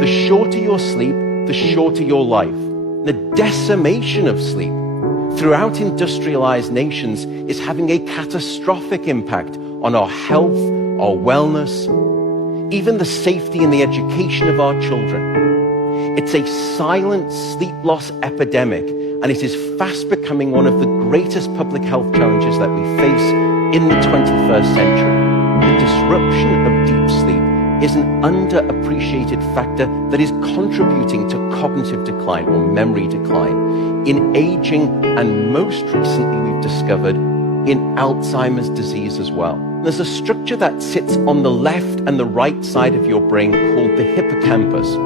The shorter your sleep, the shorter your life. The decimation of sleep throughout industrialized nations is having a catastrophic impact on our health, our wellness, even the safety and the education of our children. It's a silent sleep loss epidemic, and it is fast becoming one of the greatest public health challenges that we face in the 21st century. The disruption of deep sleep is an underappreciated factor that is contributing to cognitive decline or memory decline in aging, and most recently we've discovered in Alzheimer's disease as well. There's a structure that sits on the left and the right side of your brain called the hippocampus.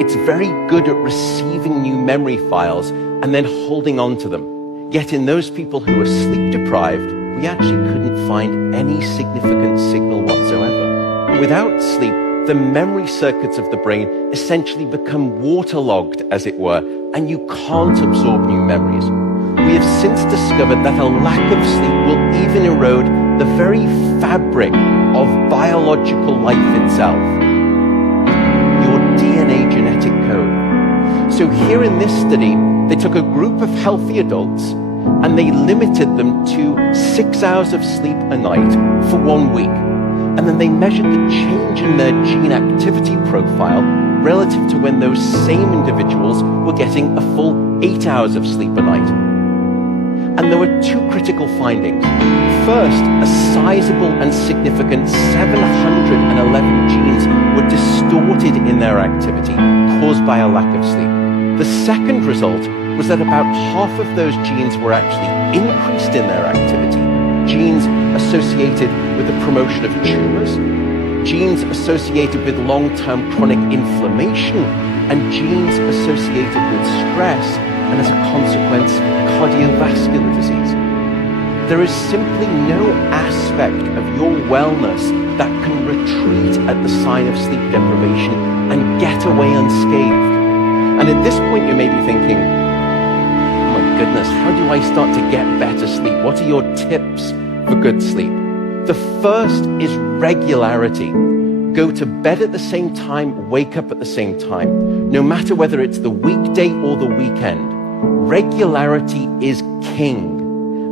It's very good at receiving new memory files and then holding on to them. Yet in those people who are sleep deprived, we actually couldn't find any significant signal whatsoever. Without sleep, the memory circuits of the brain essentially become waterlogged, as it were, and you can't absorb new memories. We have since discovered that a lack of sleep will even erode the very fabric of biological life itself, your DNA genetic code. So here in this study, they took a group of healthy adults and they limited them to 6 hours of sleep a night for 1 week. And then they measured the change in their gene activity profile relative to when those same individuals were getting a full 8 hours of sleep a night. And there were two critical findings. First, a sizable and significant 711 genes were distorted in their activity, caused by a lack of sleep. The second result was that about half of those genes were actually increased in their activity. Genes associated with the promotion of tumors, genes associated with long-term chronic inflammation, and genes associated with stress, and as a consequence, cardiovascular disease. There is simply no aspect of your wellness that can retreat at the sign of sleep deprivation and get away unscathed. And at this point, you may be thinking, oh my goodness, how do I start to get better sleep? What are your tips for good sleep? The first is regularity. Go to bed at the same time, wake up at the same time. No matter whether it's the weekday or the weekend, regularity is king.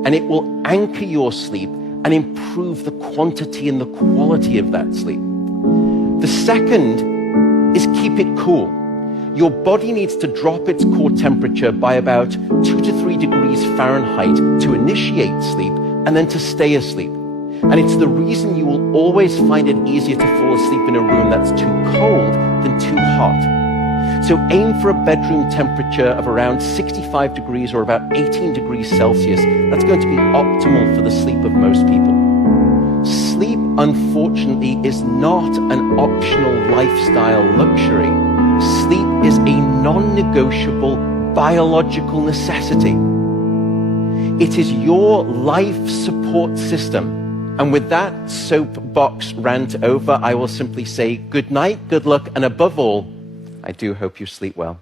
And it will anchor your sleep and improve the quantity and the quality of that sleep. The second is keep it cool. Your body needs to drop its core temperature by about 2 to 3 degrees Fahrenheit to initiate sleep and then to stay asleep. And it's the reason you will always find it easier to fall asleep in a room that's too cold than too hot. So aim for a bedroom temperature of around 65 degrees or about 18 degrees Celsius. That's going to be optimal for the sleep of most people. Sleep, unfortunately, is not an optional lifestyle luxury. Sleep is a non-negotiable biological necessity. It is your life support system. And with that soapbox rant over, I will simply say good night, good luck, and above all, I do hope you sleep well.